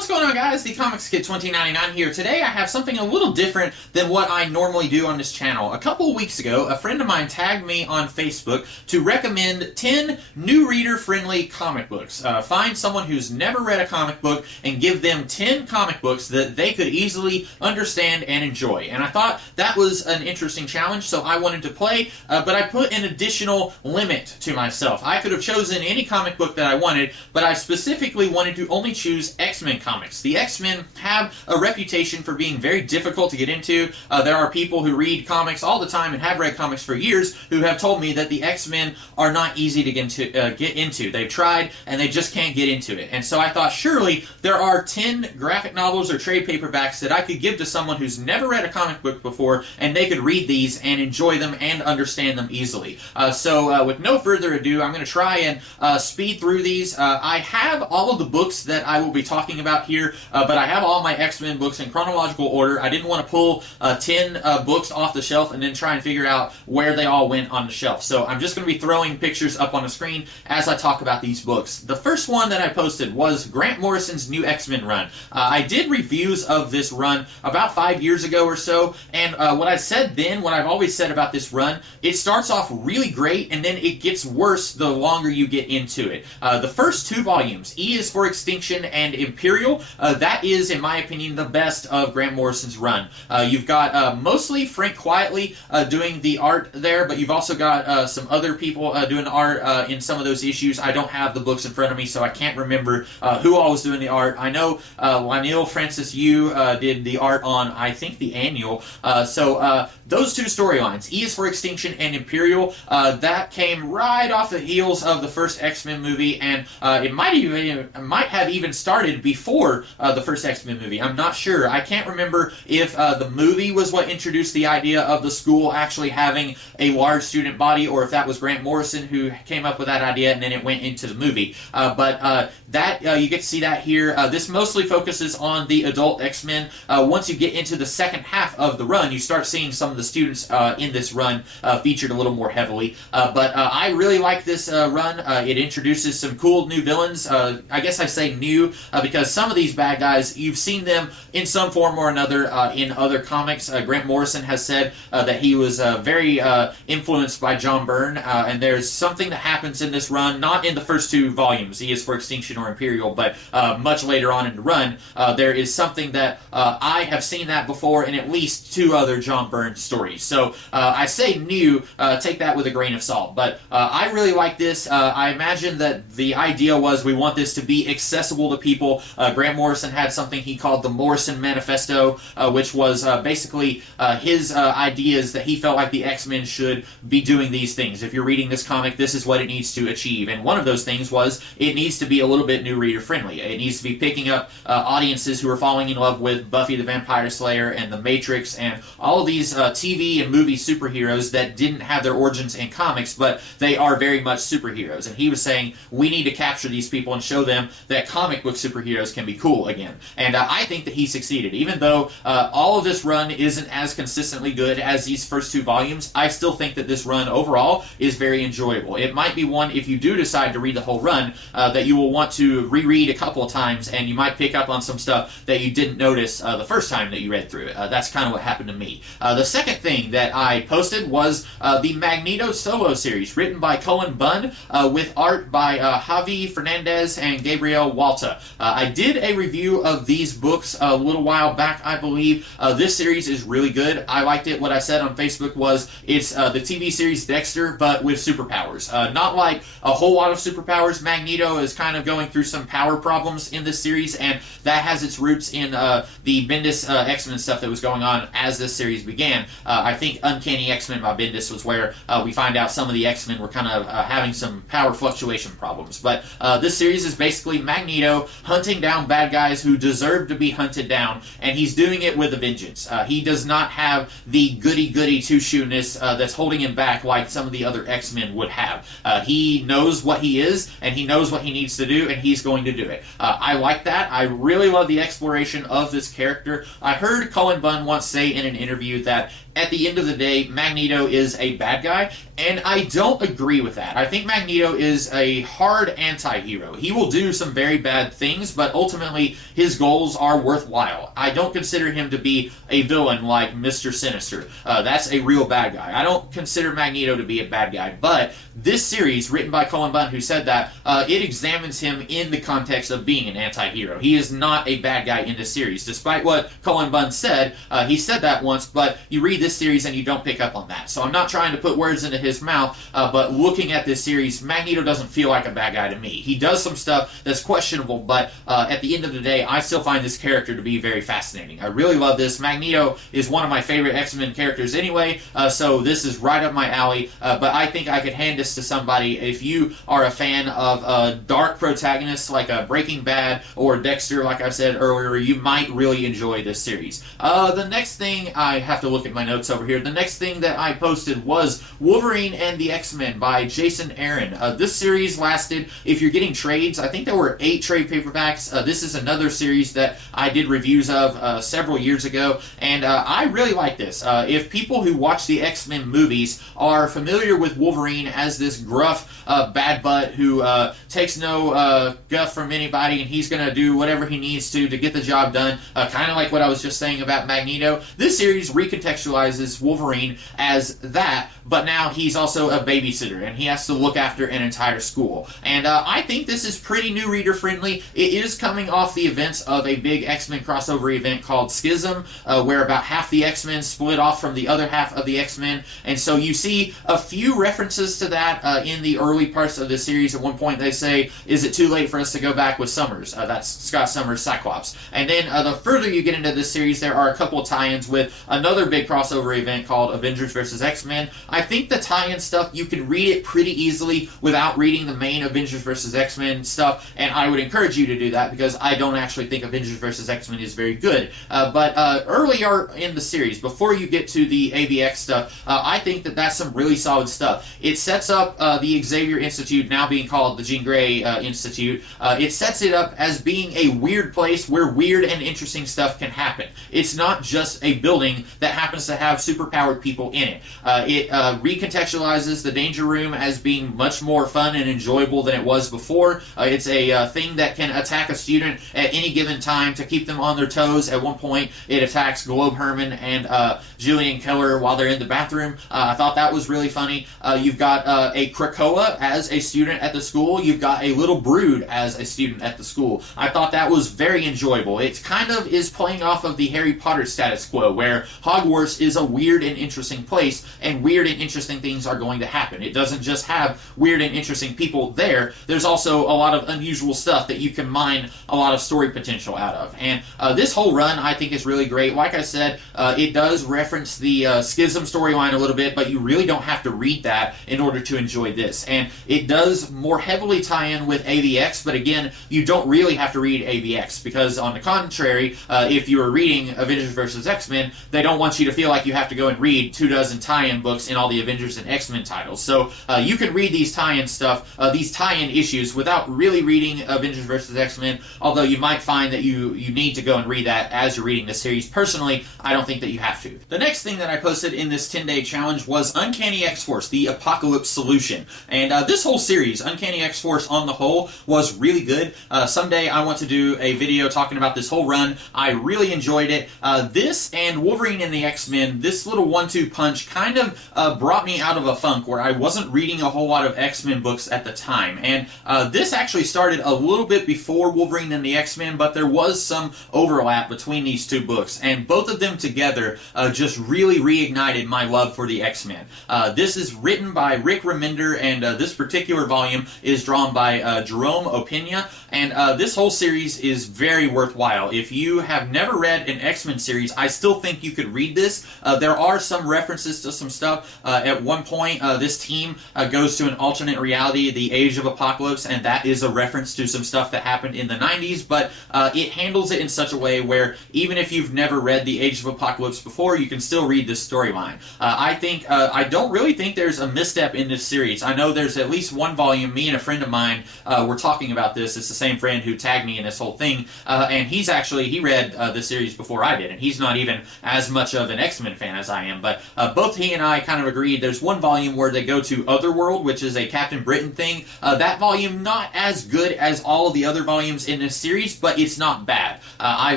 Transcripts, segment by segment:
What's going on, guys? The Comics Kid 2099 here. Today I have something a little different than what I normally do on this channel. A couple of weeks ago, a friend of mine tagged me on Facebook to recommend 10 new reader-friendly comic books. Find someone who's never read a comic book and give them 10 comic books that they could easily understand and enjoy. And I thought that was an interesting challenge, so I wanted to play, but I put an additional limit to myself. I could have chosen any comic book that I wanted, but I specifically wanted to only choose X-Men comics. The X-Men have a reputation for being very difficult to get into. There are people who read comics all the time and have read comics for years who have told me that the X-Men are not easy to get into. They've tried and they just can't get into it. And so I thought surely there are 10 graphic novels or trade paperbacks that I could give to someone who's never read a comic book before, and they could read these and enjoy them and understand them easily. So with no further ado, I'm going to try and speed through these. I have all of the books that I will be talking about here, but I have all my X-Men books in chronological order. I didn't want to pull 10 books off the shelf and then try and figure out where they all went on the shelf. So I'm just going to be throwing pictures up on the screen as I talk about these books. The first one that I posted was Grant Morrison's new X-Men run. I did reviews of this run about 5 years ago or so, and what I said then, what I've always said about this run, it starts off really great and then it gets worse the longer you get into it. The first two volumes, E is for Extinction and Imperial, that is, in my opinion, the best of Grant Morrison's run. You've got mostly Frank Quietly doing the art there, but you've also got some other people doing the art in some of those issues. I don't have the books in front of me, so I can't remember who all was doing the art. I know Lionel Francis Yu did the art on, I think, the annual. So those two storylines, E is for Extinction and Imperial, that came right off the heels of the first X-Men movie, and it might have even started before the first X-Men movie. I'm not sure. I can't remember if the movie was what introduced the idea of the school actually having a large student body, or if that was Grant Morrison who came up with that idea and then it went into the movie. But you get to see that here. This mostly focuses on the adult X-Men. Once you get into the second half of the run, you start seeing some of the students in this run featured a little more heavily. But I really like this run. It introduces some cool new villains. I guess I say new because some of these bad guys, you've seen them in some form or another in other comics. Grant Morrison has said that he was very influenced by John Byrne, and there's something that happens in this run, not in the first two volumes, E is for Extinction or Imperial, but much later on in the run, there is something that I have seen that before in at least two other John Byrne stories. So I say new, take that with a grain of salt, but I really like this. I imagine that the idea was we want this to be accessible to people. Grant Morrison had something he called the Morrison Manifesto, which was basically his ideas that he felt like the X-Men should be doing these things. If you're reading this comic, this is what it needs to achieve. And one of those things was it needs to be a little bit new reader friendly. It needs to be picking up audiences who are falling in love with Buffy the Vampire Slayer and The Matrix and all of these TV and movie superheroes that didn't have their origins in comics, but they are very much superheroes. And he was saying we need to capture these people and show them that comic book superheroes can be cool again. And I think that he succeeded. Even though all of this run isn't as consistently good as these first two volumes, I still think that this run overall is very enjoyable. It might be one, if you do decide to read the whole run, that you will want to reread a couple of times, and you might pick up on some stuff that you didn't notice the first time that you read through it. That's kind of what happened to me. The second thing that I posted was the Magneto solo series, written by Cullen Bunn, with art by Javi Fernandez and Gabriel Walta. I did a review of these books a little while back, I believe. This series is really good. I liked it. What I said on Facebook was it's the TV series Dexter, but with superpowers. Not like a whole lot of superpowers. Magneto is kind of going through some power problems in this series, and that has its roots in the Bendis X-Men stuff that was going on as this series began. I think Uncanny X-Men by Bendis was where we find out some of the X-Men were kind of having some power fluctuation problems. But this series is basically Magneto hunting down bad guys who deserve to be hunted down, and he's doing it with a vengeance. He does not have the goody-goody two-shoeness that's holding him back like some of the other X-Men would have. He knows what he is, and he knows what he needs to do, and he's going to do it. I like that. I really love the exploration of this character. I heard Cullen Bunn once say in an interview that at the end of the day, Magneto is a bad guy, and I don't agree with that. I think Magneto is a hard anti-hero. He will do some very bad things, but ultimately his goals are worthwhile. I don't consider him to be a villain like Mr. Sinister. That's a real bad guy. I don't consider Magneto to be a bad guy, but this series, written by Cullen Bunn, who said that, it examines him in the context of being an anti-hero. He is not a bad guy in this series. Despite what Cullen Bunn said, he said that once, but you read this series and you don't pick up on that. So I'm not trying to put words into his mouth, but looking at this series, Magneto doesn't feel like a bad guy to me. He does some stuff that's questionable, but at the end of the day, I still find this character to be very fascinating. I really love this. Magneto is one of my favorite X-Men characters anyway, so this is right up my alley, but I think I could hand this to somebody. If you are a fan of dark protagonists like Breaking Bad or Dexter, like I said earlier, you might really enjoy this series. The next thing, I have to look at my notes over here, the next thing that I posted was Wolverine and the X-Men by Jason Aaron. This series lasted, if you're getting trades, I think there were 8 trade paperbacks. This is another series that I did reviews of several years ago, and I really like this. If people who watch the X-Men movies are familiar with Wolverine as this gruff bad butt who takes no guff from anybody, and he's going to do whatever he needs to get the job done, kind of like what I was just saying about Magneto, this series recontextualizes Wolverine as that, but now he's also a babysitter, and he has to look after an entire school. And I think this is pretty new reader friendly. It is coming off the events of a big X-Men crossover event called Schism, where about half the X-Men split off from the other half of the X-Men, and so you see a few references to that in the early parts of the series. At one point they say, is it too late for us to go back with Summers? That's Scott Summers' Cyclops. And then the further you get into this series, there are a couple of tie-ins with another big crossover event called Avengers vs. X-Men. I think the tie-in stuff, you can read it pretty easily without reading the main Avengers vs. X-Men stuff, and I would encourage you to do that because I don't actually think Avengers vs. X-Men is very good. But earlier in the series, before you get to the AVX stuff, I think that that's some really solid stuff. It sets up the Xavier Institute, now being called the Jean Grey Institute. It sets it up as being a weird place where weird and interesting stuff can happen. It's not just a building that happens to have superpowered people in it. It recontextualizes the Danger Room as being much more fun and enjoyable than it was before. It's a thing that can attack a student at any given time to keep them on their toes. At one point, it attacks Globe Herman and Julian Keller while they're in the bathroom. I thought that was really funny. You've got a Krakoa as a student at the school. You've got a little Brood as a student at the school. I thought that was very enjoyable. It kind of is playing off of the Harry Potter status quo, where Hogwarts is a weird and interesting place, and weird and interesting things are going to happen. It doesn't just have weird and interesting people there. There's also a lot of unusual stuff that you can mine a lot of story potential out of. And this whole run, I think, is really great. Like I said, it does reference the Schism storyline a little bit, but you really don't have to read that in order to enjoy this. And it does more heavily tie in with AVX, but again, you don't really have to read AVX, because on the contrary, if you are reading Avengers vs. X-Men, they don't want you to feel like you have to go and read 24 tie-in books in all the Avengers and X-Men titles. So you can read these tie-in stuff, these tie-in issues, without really reading Avengers vs. X-Men, although you might find that you need to go and read that as you're reading the series. Personally, I don't think that you have to. The next thing that I posted in this 10-day challenge was Uncanny XForce, the Apocalypse Solution. And this whole series, Uncanny XForce on the whole, was really good. Someday I want to do a video talking about this whole run. I really enjoyed it. This and Wolverine and the X-Men, this little 1-2 punch kind of brought me out of a funk where I wasn't reading a whole lot of X-Men books at the time. And this actually started a little bit before Wolverine and the X-Men, but there was some overlap between these two books, and both of them together just really reignited my love for the X-Men. This is written by Rick Remender, and this particular volume is drawn by Jerome Opeña, and this whole series is very worthwhile. If you have never read an X-Men series, I still think you could read this. There are some references to some stuff. At one point, this team goes to an alternate reality, the Age of Apocalypse, and that is a reference to some stuff that happened in the 90s, but it handles it in such a way where even if you've never read the Age of Apocalypse before, you can still read this storyline. I don't really think there's a misstep in this series. I know there's at least one volume, me and a friend of mine were talking about this. It's the same friend who tagged me in this whole thing, and he read the series before I did, and he's not even as much of an X-Men fan as I am, but both he and I kind of agreed. There's one volume where they go to Otherworld, which is a Captain Britain thing. That volume, not as good as all of the other volumes in this series, but it's not bad. I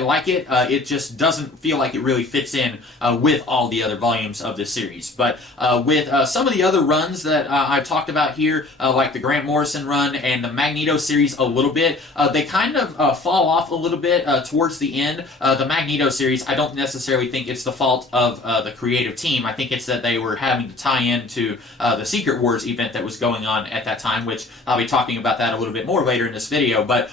like it. It just doesn't feel like it really fits in with all the other volumes of this series. But with some of the other runs that I've talked about here, like the Grant Morrison run and the Magneto series a little bit, they kind of fall off a little bit towards the end. The Magneto series, I don't necessarily think it's the fault of the creative team. I think it's that they were having to tie into the Secret Wars event that was going on at that time, which I'll be talking about that a little bit more later in this video. But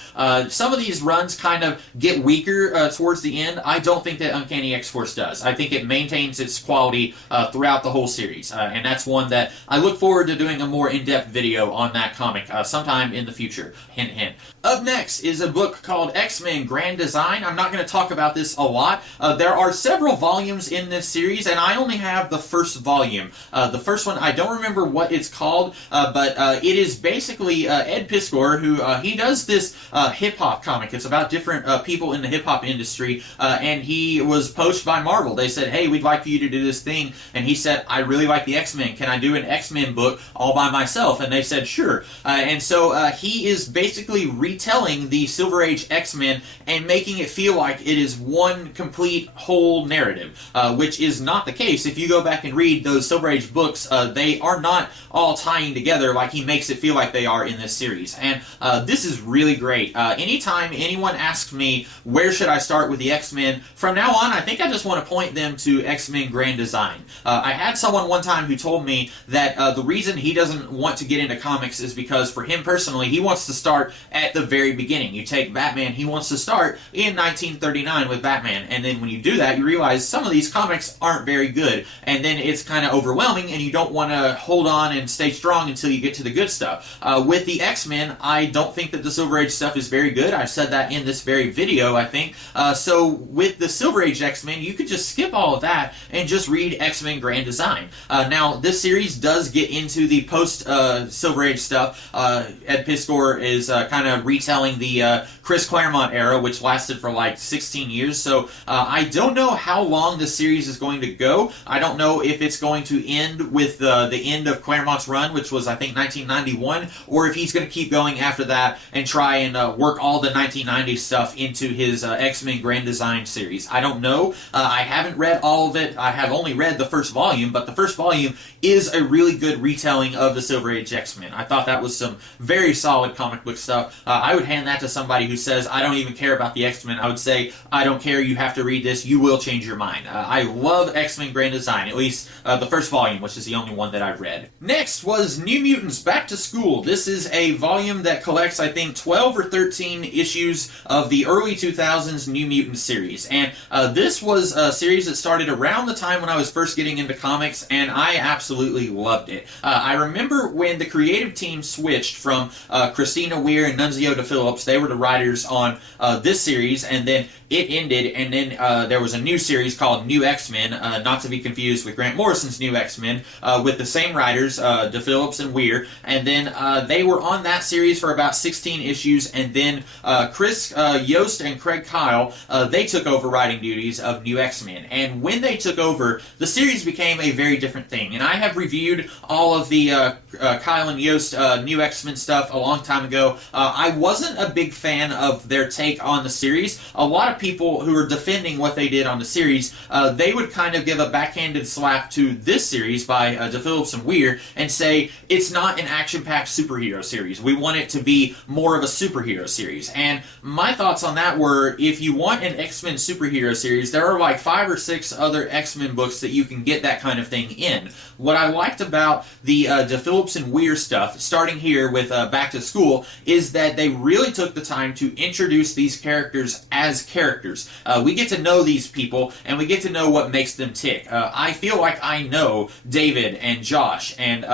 some of these runs kind of get weaker towards the end. I don't think that Uncanny X-Force does. I think it maintains its quality throughout the whole series, and that's one that I look forward to doing a more in-depth video on that comic sometime in the future. Hint, hint. Up next is a book called X-Men Grand Design. I'm not going to talk about this a lot. There are several volumes in this series, and I only have the first volume. The first one, I don't remember what it's called, but it is basically Ed Piskor, who he does this hip-hop comic. It's about different people in the hip-hop industry, and he was poached by Marvel. They said, hey, we'd like for you to do this thing, and he said, I really like the X-Men. Can I do an X-Men book all by myself? And they said, sure. And so he is basically retelling the Silver Age X-Men and making it feel like it is one complete whole narrative, which is not the case. If you go back and read those Silver Age books, they are not all tying together like he makes it feel like they are in this series. And this is really great. Anytime anyone asks me, where should I start with the X-Men, from now on, I think I just want to point them to X-Men Grand Design. I had someone one time who told me that the reason he doesn't want to get into comics is because for him personally, he wants to start at the very beginning. You take Batman, he wants to start in 1939 with Batman, and then when you do that, you realize some of these comics aren't very good, and then it's kind of overwhelming, and you don't want to hold on and stay strong until you get to the good stuff. With the X-Men, I don't think that the Silver Age stuff is very good. I said that in this very video, I think. So with the Silver Age X-Men, you could just skip all of that and just read X-Men Grand Design. Now, this series does get into the post-Silver Age stuff. Ed Piskor is kind of retelling the Chris Claremont era, which lasted for like 16 years. So I don't know how long this series is going to go. I don't know if it's going to end with the end of Claremont's run, which was, I think, 1991, or if he's going to keep going after that and try and work all the 1990s stuff into his X-Men Grand Design series. I don't know. I haven't read all of it. I have only read the first volume, but the first volume is a really good retelling of the Silver Age X-Men. I thought that was some very solid comic book stuff. I would hand that to somebody who says, I don't even care about the X-Men. I would say, I don't care, you have to read this, you will change your mind. I love X-Men Grand Design, at least the first volume, which is the only one that I've read. Next was New Mutants Back to School. This is a volume that collects, I think, 12 or 13 issues of the early 2000s New Mutants series. And this was a series that started around the time when I was first getting into comics, and I absolutely loved it. I remember when the creative team switched from Christina Weir and Nunzio DePhillips. They were the writers on this series, and then it ended, and then there was a new series called New X-Men, not to be confused with Grant Morrison's New X-Men, with the same writers, DePhillips and Weir, and then they were on that series for about 16 issues, and then Chris Yost and Craig Kyle, they took over writing duties of New X-Men, and when they took over, the series became a very different thing, and I have reviewed all of the Kyle and Yost New X-Men stuff a long time ago. I wasn't a big fan of their take on the series. A lot of people who are defending what they did on the series, they would kind of give a backhanded slap to this series by DePhillips and Weir and say, it's not an action-packed superhero series. We want it to be more of a superhero series. And my thoughts on that were, if you want an X-Men superhero series, there are like 5 or 6 other X-Men books that you can get that kind of thing in. What I liked about the DePhillips and Weir stuff, starting here with Back to School, is that they really took the time to introduce these characters as characters. We get to know these people, and we get to know what makes them tick. I feel like I know David and Josh and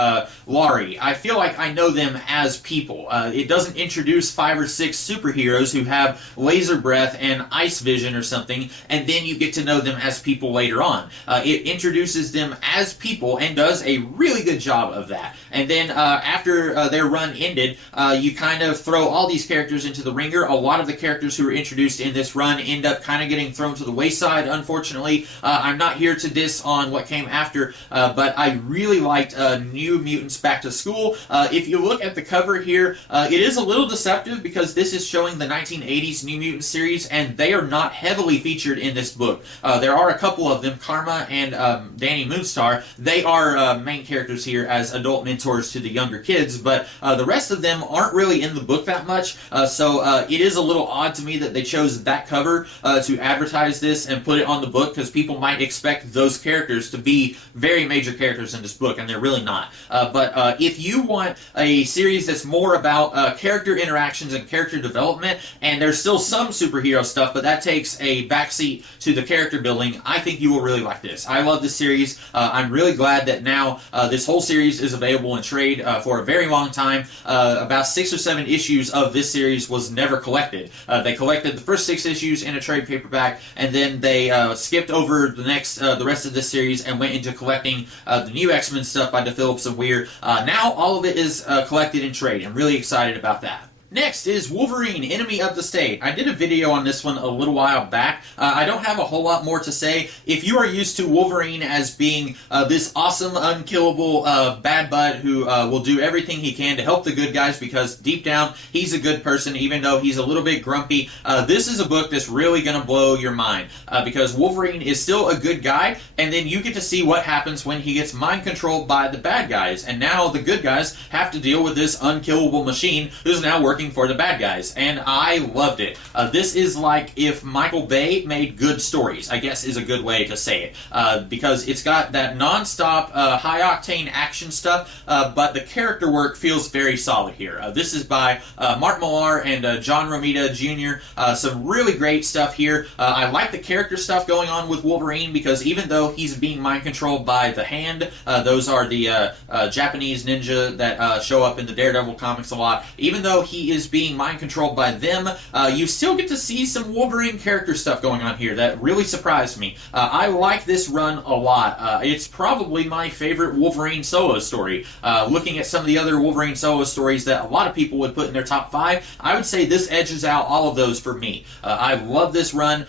Laurie. I feel like I know them as people. It doesn't introduce 5 or 6 superheroes who have laser breath and ice vision or something, and then you get to know them as people later on. It introduces them as people and does a really good job of that. And then after their run ended, you kind of throw all all these characters into the ringer. A lot of the characters who were introduced in this run end up kind of getting thrown to the wayside, unfortunately. I'm not here to diss on what came after, but I really liked New Mutants Back to School. If you look at the cover here, it is a little deceptive because this is showing the 1980s New Mutants series, and they are not heavily featured in this book. There are a couple of them, Karma and Danny Moonstar. They are main characters here as adult mentors to the younger kids, but the rest of them aren't really in the book that much, so it is a little odd to me that they chose that cover to advertise this and put it on the book, because people might expect those characters to be very major characters in this book, and they're really not. But if you want a series that's more about character interactions and character development, and there's still some superhero stuff, but that takes a backseat to the character building, I think you will really like this. I love this series. I'm really glad that now this whole series is available in trade. For a very long time, about 6 or 7 issues of this series was never collected. They collected the first 6 issues in a trade paperback, and then they skipped over the rest of this series and went into collecting the new X-Men stuff by DePhillips and Weir. Now all of it is collected in trade. I'm really excited about that. Next is Wolverine, Enemy of the State. I did a video on this one a little while back. I don't have a whole lot more to say. If you are used to Wolverine as being this awesome, unkillable bad bud who will do everything he can to help the good guys because deep down he's a good person even though he's a little bit grumpy, this is a book that's really going to blow your mind because Wolverine is still a good guy, and then you get to see what happens when he gets mind controlled by the bad guys, and now the good guys have to deal with this unkillable machine who's now working for the bad guys, and I loved it. This is like if Michael Bay made good stories, I guess is a good way to say it, because it's got that non-stop, high-octane action stuff, but the character work feels very solid here. This is by Mark Millar and John Romita Jr. Some really great stuff here. I like the character stuff going on with Wolverine because even though he's being mind-controlled by the Hand, those are the Japanese ninja that show up in the Daredevil comics a lot, even though he is being mind controlled by them, you still get to see some Wolverine character stuff going on here that really surprised me. I like this run a lot. It's probably my favorite Wolverine solo story. Looking at some of the other Wolverine solo stories that a lot of people would put in their top 5, I would say this edges out all of those for me. I love this run.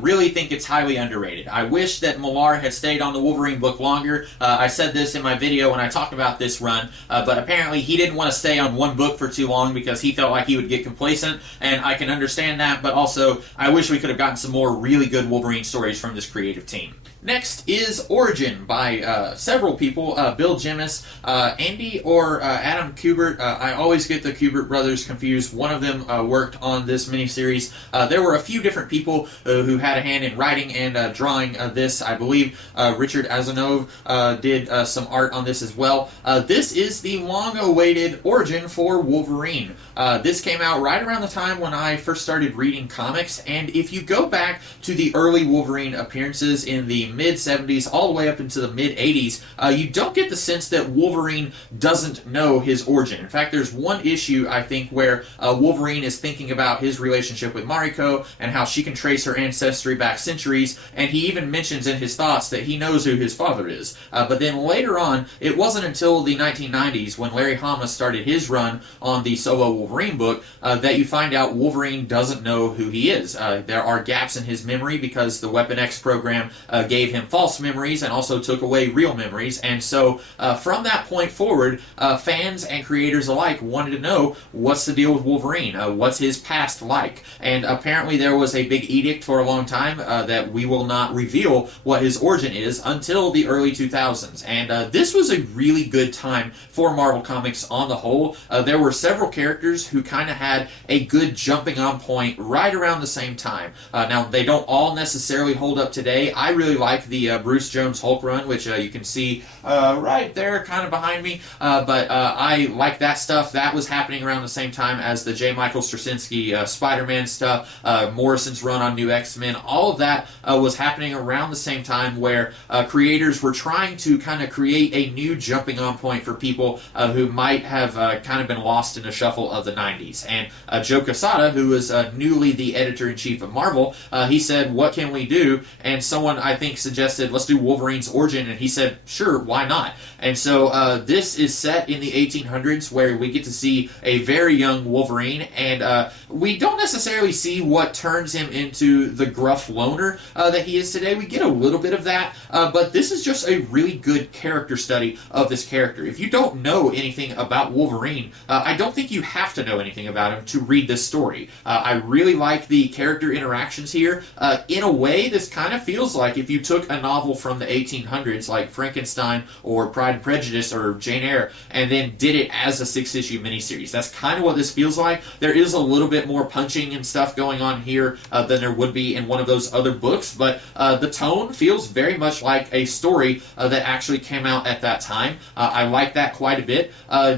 Really think it's highly underrated. I wish that Millar had stayed on the Wolverine book longer. I said this in my video when I talked about this run, but apparently he didn't want to stay on one book for too long because he felt like he would get complacent, and I can understand that, but also I wish we could have gotten some more really good Wolverine stories from this creative team. Next is Origin by several people, Bill Jemas, Andy or Adam Kubert. I always get the Kubert brothers confused. One of them worked on this miniseries. There were a few different people who had a hand in writing and drawing this. I believe Richard Azanov did some art on this as well. This is the long-awaited Origin for Wolverine. This came out right around the time when I first started reading comics, and if you go back to the early Wolverine appearances in the mid-70s all the way up into the mid-80s, you don't get the sense that Wolverine doesn't know his origin. In fact, there's one issue, I think, where Wolverine is thinking about his relationship with Mariko and how she can trace her ancestry back centuries, and he even mentions in his thoughts that he knows who his father is. But then later on, it wasn't until the 1990s when Larry Hama started his run on the solo Wolverine book that you find out Wolverine doesn't know who he is. There are gaps in his memory because the Weapon X program gave him false memories and also took away real memories, and so from that point forward, fans and creators alike wanted to know what's the deal with Wolverine, what's his past like, and apparently there was a big edict for a long time that we will not reveal what his origin is until the early 2000s, and this was a really good time for Marvel Comics on the whole. There were several characters who kind of had a good jumping on point right around the same time. Now, they don't all necessarily hold up today. I really like the Bruce Jones Hulk run, which you can see right there kind of behind me, but I like that stuff. That was happening around the same time as the J. Michael Straczynski Spider-Man stuff, Morrison's run on New X-Men. All of that was happening around the same time where creators were trying to kind of create a new jumping on point for people who might have kind of been lost in the shuffle of the 90s. And Joe Quesada, who was newly the editor-in-chief of Marvel, he said, what can we do? And someone, I think, suggested, let's do Wolverine's origin, and he said, sure, why not? And so this is set in the 1800s, where we get to see a very young Wolverine, and we don't necessarily see what turns him into the gruff loner that he is today. We get a little bit of that, but this is just a really good character study of this character. If you don't know anything about Wolverine, I don't think you have to know anything about him to read this story. I really like the character interactions here. In a way, this kind of feels like if you took a novel from the 1800s, like Frankenstein or Pride and Prejudice or Jane Eyre, and then did it as a 6-issue miniseries. That's kind of what this feels like. There is a little bit more punching and stuff going on here than there would be in one of those other books, but the tone feels very much like a story that actually came out at that time. I like that quite a bit.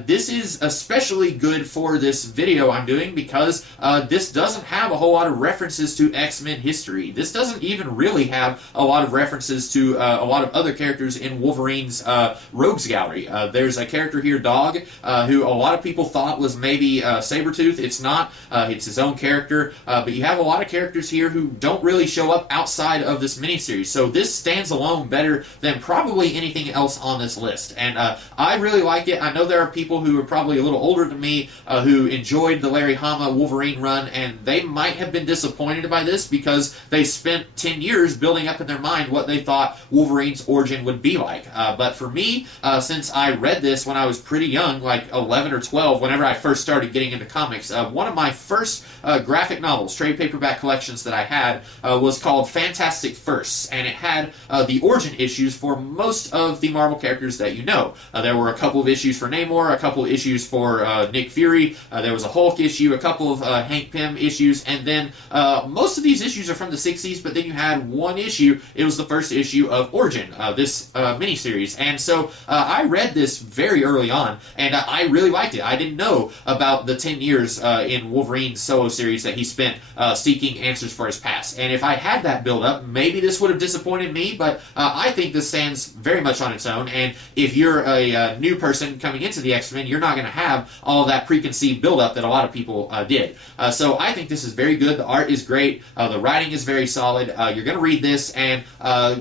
This is especially good for this video I'm doing because this doesn't have a whole lot of references to X-Men history. This doesn't even really have a lot of references to a lot of other characters in Wolverine's rogues gallery. There's a character here, Dog, who a lot of people thought was maybe Sabretooth. It's not. It's his own character. But you have a lot of characters here who don't really show up outside of this miniseries. So this stands alone better than probably anything else on this list. And I really like it. I know there are people who are probably a little older than me who enjoyed the Larry Hama Wolverine run, and they might have been disappointed by this because they spent 10 years building up in their mind what they thought Wolverine's origin would be like. But for me, since I read this when I was pretty young, like 11 or 12, whenever I first started getting into comics, one of my first graphic novels, trade paperback collections that I had, was called Fantastic Firsts, and it had the origin issues for most of the Marvel characters that you know. There were a couple of issues for Namor, a couple of issues for Nick Fury, there was a Hulk issue, a couple of Hank Pym issues, and then most of these issues are from the 60s, but then you had one issue. It was the first issue of Origin, this miniseries, and so I read this very early on, and I really liked it. I didn't know about the 10 years in Wolverine's solo series that he spent seeking answers for his past, and if I had that build up, maybe this would have disappointed me, but I think this stands very much on its own, and if you're a new person coming into the X-Men, you're not going to have all that preconceived build-up that a lot of people did. So I think this is very good. The art is great. The writing is very solid. You're going to read this, and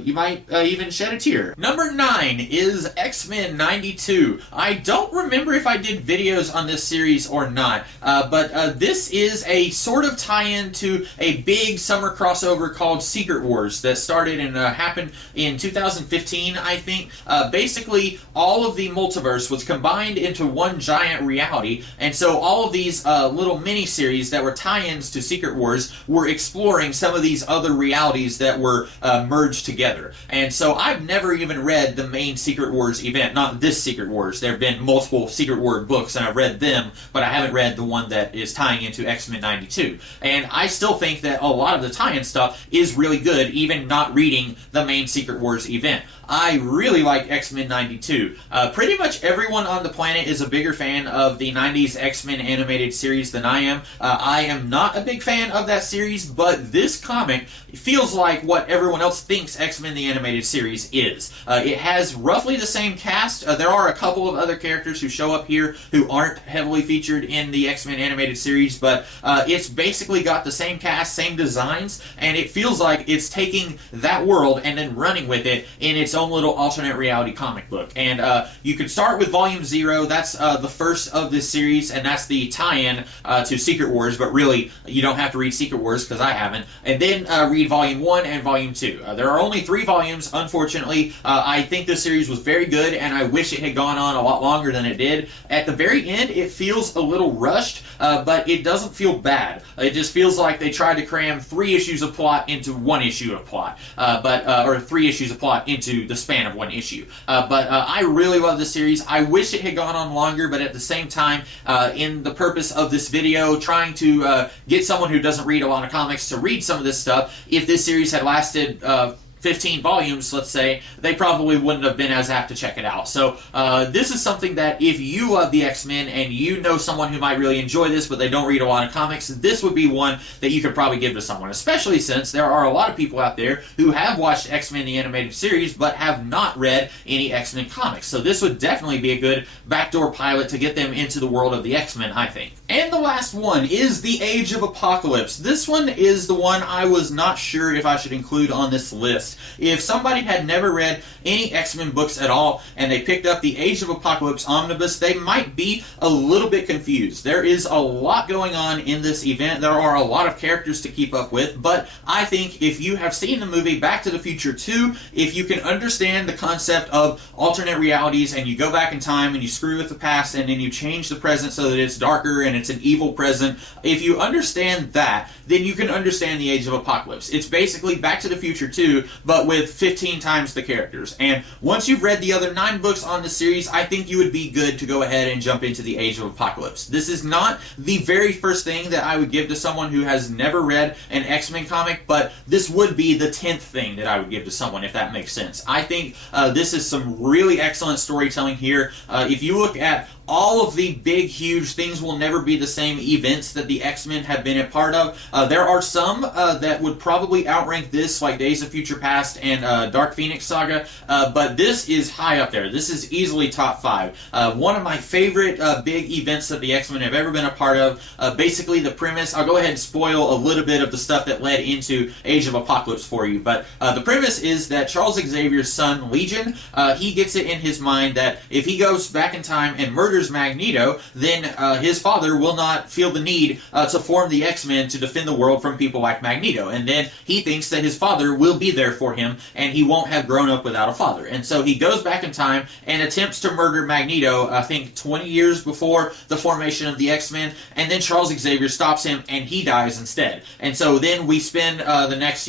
you might even shed a tear. Number 9 is X-Men 92. I don't remember if I did videos on this series or not, but this is a sort of tie-in to a big summer crossover called Secret Wars that started and happened in 2015, I think. Basically, all of the multiverse was combined into one giant reality, and so all of these little mini-series that were tie-ins to Secret Wars were exploring some of these other realities that were merged together. And so I've never even read the main Secret Wars event, not this Secret Wars. There have been multiple Secret Wars books, and I've read them, but I haven't read the one that is tying into X-Men 92. And I still think that a lot of the tie-in stuff is really good, even not reading the main Secret Wars event. I really like X-Men 92. Pretty much everyone on the planet is a bigger fan of the 90s X-Men animated series than I am. I am not a big fan of that series, but this comic feels like what everyone else thinks X-Men the animated series is. It has roughly the same cast. There are a couple of other characters who show up here who aren't heavily featured in the X-Men animated series, but it's basically got the same cast, same designs, and it feels like it's taking that world and then running with it in its own little alternate reality comic book. And you could start with Volume 0. That's the first of this series, and that's the tie-in to Secret Wars, but really, you don't have to read Secret Wars, because I haven't. And then read Volume 1 and Volume 2. There are only 3 volumes, unfortunately. I think this series was very good, and I wish it had gone on a lot longer than it did. At the very end, it feels a little rushed, but it doesn't feel bad. It just feels like they tried to cram 3 issues of plot into 1 issue of plot, or 3 issues of plot into the span of 1 issue. But I really love this series. I wish it had gone on longer, but at the same time, in the purpose of this video, trying to get someone who doesn't read a lot of comics to read some of this stuff, if this series had lasted 15 volumes, let's say, they probably wouldn't have been as apt to check it out. So this is something that if you love the X-Men and you know someone who might really enjoy this but they don't read a lot of comics, this would be one that you could probably give to someone, especially since there are a lot of people out there who have watched X-Men the animated series but have not read any X-Men comics. So this would definitely be a good backdoor pilot to get them into the world of the X-Men, I think. And the last one is The Age of Apocalypse. This one is the one I was not sure if I should include on this list. honest. If somebody had never read any X-Men books at all and they picked up the Age of Apocalypse omnibus, they might be a little bit confused. There is a lot going on in this event. There are a lot of characters to keep up with, but I think if you have seen the movie Back to the Future 2, if you can understand the concept of alternate realities and you go back in time and you screw with the past and then you change the present so that it's darker and it's an evil present, if you understand that, then you can understand the Age of Apocalypse. It's basically Back to the Future 2, but with 15 times the characters. And once you've read the other 9 books on the series, I think you would be good to go ahead and jump into the Age of Apocalypse. This is not the very first thing that I would give to someone who has never read an X-Men comic, but this would be the 10th thing that I would give to someone, if that makes sense. I think this is some really excellent storytelling here. If you look at all of the big, huge things will never be the same events that the X-Men have been a part of. There are some that would probably outrank this, like Days of Future Past and Dark Phoenix Saga, but this is high up there. This is easily top 5. One of my favorite big events that the X-Men have ever been a part of. Basically, the premise, I'll go ahead and spoil a little bit of the stuff that led into Age of Apocalypse for you, but the premise is that Charles Xavier's son, Legion, he gets it in his mind that if he goes back in time and murders Magneto, then his father will not feel the need to form the X-Men to defend the world from people like Magneto. And then he thinks that his father will be there for him and he won't have grown up without a father. And so he goes back in time and attempts to murder Magneto, I think 20 years before the formation of the X-Men, and then Charles Xavier stops him and he dies instead. And so then we spend the next,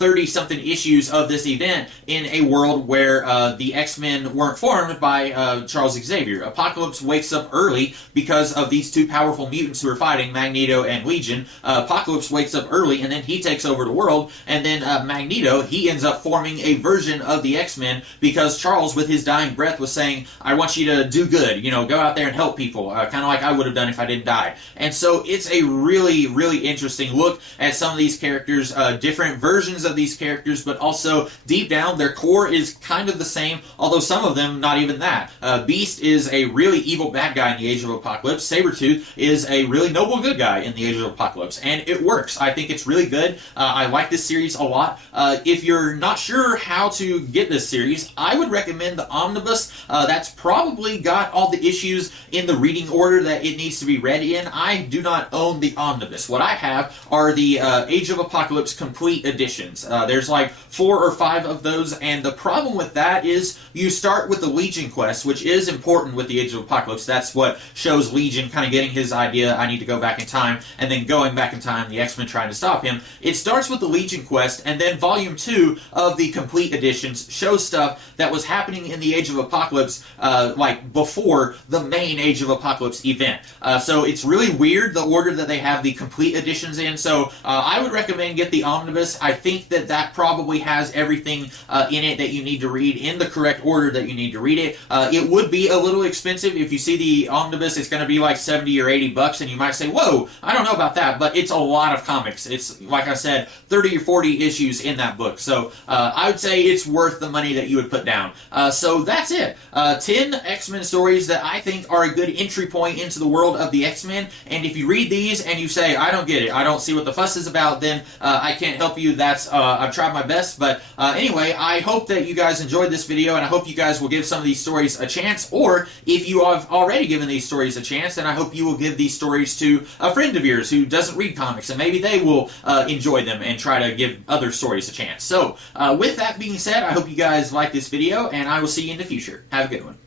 30-something issues of this event in a world where the X-Men weren't formed by Charles Xavier. Apocalypse wakes up early because of these 2 powerful mutants who are fighting, Magneto and Legion. Apocalypse wakes up early and then he takes over the world, and then Magneto, he ends up forming a version of the X-Men because Charles, with his dying breath, was saying, I want you to do good, go out there and help people, kind of like I would have done if I didn't die. And so it's a really, really interesting look at some of these characters, different versions of these characters, but also deep down their core is kind of the same, although some of them not even that. Beast is a really evil bad guy in the Age of Apocalypse. Sabretooth is a really noble good guy in the Age of Apocalypse, and it works. I think it's really good. I like this series a lot. If you're not sure how to get this series, I would recommend the Omnibus. That's probably got all the issues in the reading order that it needs to be read in. I do not own the Omnibus. What I have are the Age of Apocalypse complete editions. There's like 4 or 5 of those, and the problem with that is you start with the Legion quest, which is important with the Age of Apocalypse. That's what shows Legion kind of getting his idea, I need to go back in time, and then going back in time, the X-Men trying to stop him. It starts with the Legion quest, and then Volume 2 of the complete editions shows stuff that was happening in the Age of Apocalypse, like before the main Age of Apocalypse event. So it's really weird, the order that they have the complete editions in, so I would recommend get the Omnibus. I think that probably has everything in it that you need to read in the correct order that you need to read it. It would be a little expensive. If you see the Omnibus, it's going to be like 70 or 80 bucks, and you might say, whoa, I don't know about that, but it's a lot of comics. It's, like I said, 30 or 40 issues in that book, so I would say it's worth the money that you would put down. So that's it. 10 X-Men stories that I think are a good entry point into the world of the X-Men, and if you read these and you say, I don't get it, I don't see what the fuss is about, then I can't help you. That's I've tried my best, but anyway, I hope that you guys enjoyed this video, and I hope you guys will give some of these stories a chance, or if you have already given these stories a chance, then I hope you will give these stories to a friend of yours who doesn't read comics, and maybe they will enjoy them and try to give other stories a chance. So, with that being said, I hope you guys like this video, and I will see you in the future. Have a good one.